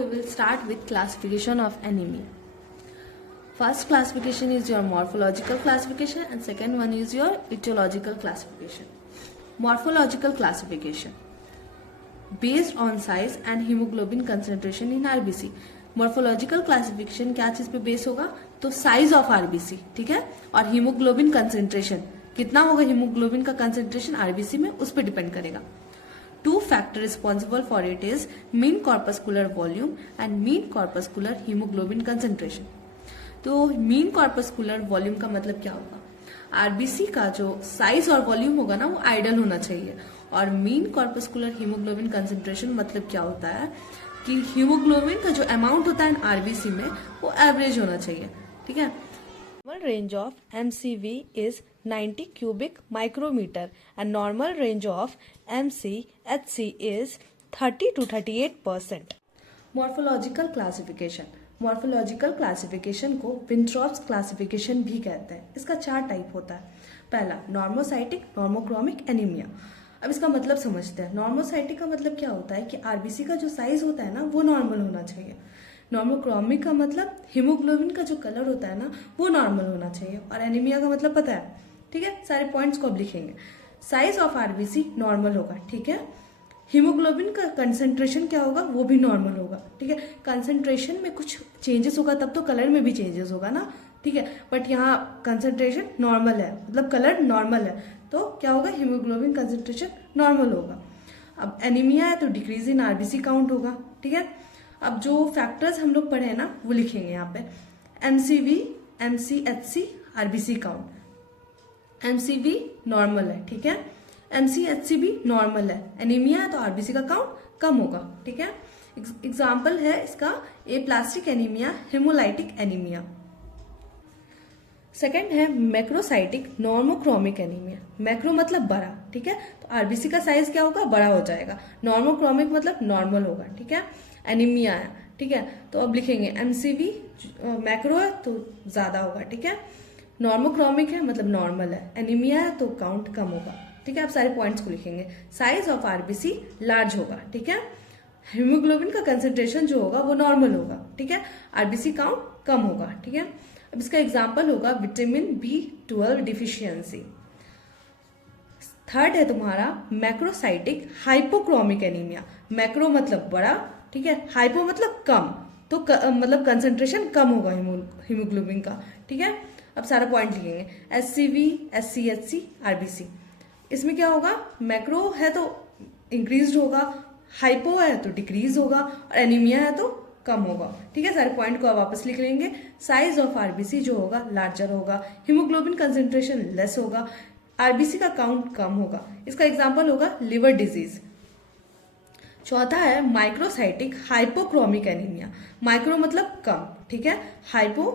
we will start with classification of anemia. First classification is your morphological classification and second one is your etiological classification. Morphological classification based on size and hemoglobin concentration in RBC. Morphological classification क्या चीज पे base होगा, तो size of RBC, ठीक है, और haemoglobin concentration कितना होगा, हीमोग्लोबिन का कंसेंट्रेशन आरबीसी में, उस पर डिपेंड करेगा. Two factor responsible for it is mean corpuscular volume and mean corpuscular haemoglobin concentration. तो मीन कॉर्पस्कुलर वॉल्यूम का मतलब क्या होगा, आरबीसी का जो साइज और वॉल्यूम होगा ना वो आइडल होना चाहिए, और मीन कॉर्पस्कुलर हीमोग्लोबिन कंसेंट्रेशन मतलब क्या होता है कि हीमोग्लोबिन का जो अमाउंट होता है आरबीसी में वो एवरेज होना चाहिए, ठीक है. Normal range of MCV is 90 cubic micrometer and normal range of MCHC is 30 to 38%. Morphological classification, morphological classification को विंट्रॉप्स क्लासिफिकेशन भी कहते हैं. इसका 4 टाइप होता है. पहला नॉर्मोसाइटिक नॉर्मोक्रोमिक एनीमिया. अब इसका मतलब समझते हैं. नॉर्मोसाइटिक का मतलब क्या होता है कि आरबीसी का जो साइज होता है ना वो नॉर्मल होना चाहिए. नॉर्मोक्रोमिक का मतलब हीमोग्लोबिन का जो कलर होता है ना वो नॉर्मल होना चाहिए, और एनीमिया का मतलब पता है, ठीक है. सारे पॉइंट्स को अब लिखेंगे. साइज ऑफ आरबीसी नॉर्मल होगा, ठीक है. हीमोग्लोबिन का कंसेंट्रेशन क्या होगा, वो भी नॉर्मल होगा, ठीक है. कंसेंट्रेशन में कुछ चेंजेस होगा तब तो कलर में भी चेंजेस होगा ना, ठीक है, बट यहाँ कंसेंट्रेशन नॉर्मल है, मतलब कलर नॉर्मल है, तो क्या होगा, हीमोग्लोबिन कंसेंट्रेशन नॉर्मल होगा. अब एनीमिया है तो डिक्रीज इन आरबीसी काउंट होगा, ठीक है. अब जो फैक्टर्स हम लोग पढ़े ना वो लिखेंगे यहाँ पे. MCV, MCHC, RBC count. MCV normal है, ठीक है. एमसीएचसी भी नॉर्मल है. एनीमिया है तो आरबीसी का काउंट कम होगा, ठीक है. एग्जाम्पल है इसका aplastic anaemia, haemolytic anaemia. Second है मैक्रोसाइटिक नॉर्मोक्रोमिक एनीमिया. मैक्रो मतलब बड़ा, ठीक है, तो आरबीसी का साइज क्या होगा, बड़ा हो जाएगा. नॉर्मोक्रोमिक मतलब नॉर्मल होगा, ठीक है. एनीमिया है, ठीक है, तो अब लिखेंगे एमसीवी मैक्रो है तो ज्यादा होगा, ठीक है. नॉर्मोक्रोमिक है मतलब नॉर्मल है. एनीमिया है तो काउंट कम होगा, ठीक है. आप सारे पॉइंट्स को लिखेंगे. साइज ऑफ आरबीसी लार्ज होगा, ठीक है. हीमोग्लोबिन का कंसेंट्रेशन जो होगा वो नॉर्मल होगा, ठीक है. आरबीसी काउंट कम होगा, ठीक है. अब इसका एग्जाम्पल होगा विटामिन B12 डिफिशियंसी. थर्ड है तुम्हारा मैक्रोसाइटिक हाइपोक्रोमिक एनीमिया. मैक्रो मतलब बड़ा, ठीक है, हाइपो मतलब कम, तो मतलब कंसेंट्रेशन कम होगा हीमोग्लोबिन का, ठीक है. अब सारा पॉइंट लिखेंगे. SCV, SCHC, RBC. इसमें क्या होगा, मैक्रो है तो इंक्रीज होगा, हाइपो है तो डिक्रीज होगा, और एनीमिया है तो कम होगा, ठीक है. सारे पॉइंट को आप वापस लिख लेंगे. साइज ऑफ आरबीसी जो होगा लार्जर होगा, हीमोग्लोबिन कंसेंट्रेशन लेस होगा, आरबीसी का काउंट कम होगा. इसका एग्जांपल होगा लिवर डिजीज. चौथा है माइक्रोसाइटिक हाइपोक्रोमिक एनीमिया. माइक्रो मतलब कम, ठीक है, हाइपो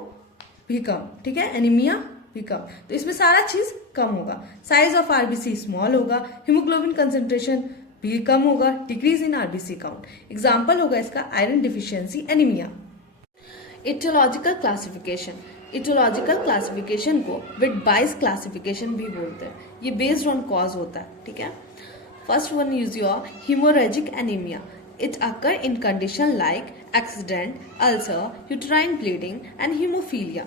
भी कम, ठीक है, एनीमिया भी कम, तो इसमें सारा चीज कम होगा. साइज ऑफ आरबीसी स्मॉल होगा, हीमोग्लोबिन कंसेंट्रेशन भी कम होगा, decrease in RBC count. Example होगा इसका iron deficiency anaemia. Aetiological classification. Aetiological classification को विद बाइस क्लासिफिकेशन भी बोलते हैं. ये बेस्ड ऑन कॉज होता है, ठीक है. First one is your haemorrhagic anaemia. It occur in condition like accident, ulcer, uterine bleeding and haemophilia.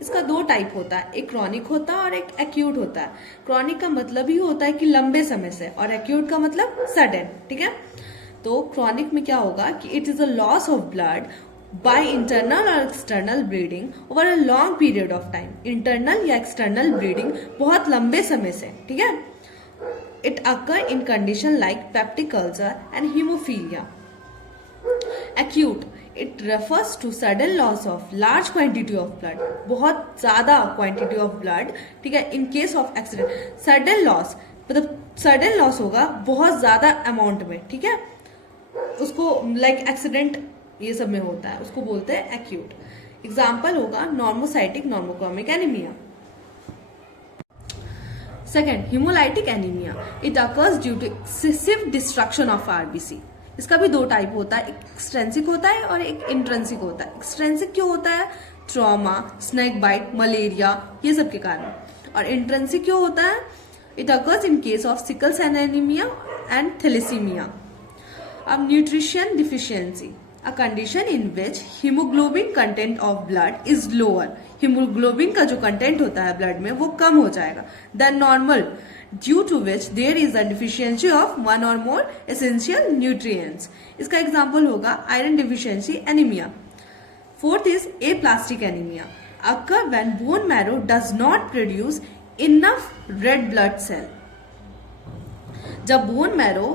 इसका 2 टाइप होता है, एक क्रॉनिक होता है और एक एक्यूट होता है. क्रॉनिक का मतलब ही होता है कि लंबे समय से, और एक्यूट का मतलब सडन, ठीक है. तो क्रॉनिक में क्या होगा कि it is a loss of blood by internal और external bleeding over a long period of time. Internal या एक्सटर्नल ब्लीडिंग बहुत लंबे समय से, ठीक है. It occur in condition like peptic ulcer and haemophilia. Acute, it refers to sudden loss of large quantity of blood, बहुत ज्यादा quantity of blood, ठीक है, in case of accident. Sudden loss मतलब सडन लॉस होगा बहुत ज्यादा amount में, ठीक है, उसको लाइक एक्सीडेंट ये सब में होता है, उसको बोलते हैं एक्यूट. एग्जाम्पल होगा normocytic normochromic anaemia. Second haemolytic anaemia. It occurs due to excessive destruction of RBC. इसका भी 2 टाइप होता है, एक एक्सट्रेंसिक होता है और एक इंट्रेंसिक होता है. एक्सट्रेंसिक क्यों होता है, ट्रॉमा, स्नेक बाइट, मलेरिया ये सब के कारण. और इंट्रेंसिक क्यों होता है, it occurs in case of sickle cell anaemia and thalassaemia. अब nutrition deficiency. A condition in which haemoglobin content of blood is lower, haemoglobin का जो कंटेंट होता है ब्लड में वो कम हो जाएगा then normal, due to which there is a deficiency of one or more essential nutrients. इसका एग्जाम्पल होगा iron deficiency anaemia. Fourth is aplastic anaemia, occur when bone marrow does not produce enough red blood cell। जब bone marrow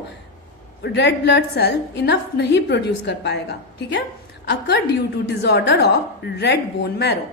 red blood cell enough नहीं produce कर पाएगा, ठीक है, occur due to disorder of red bone marrow.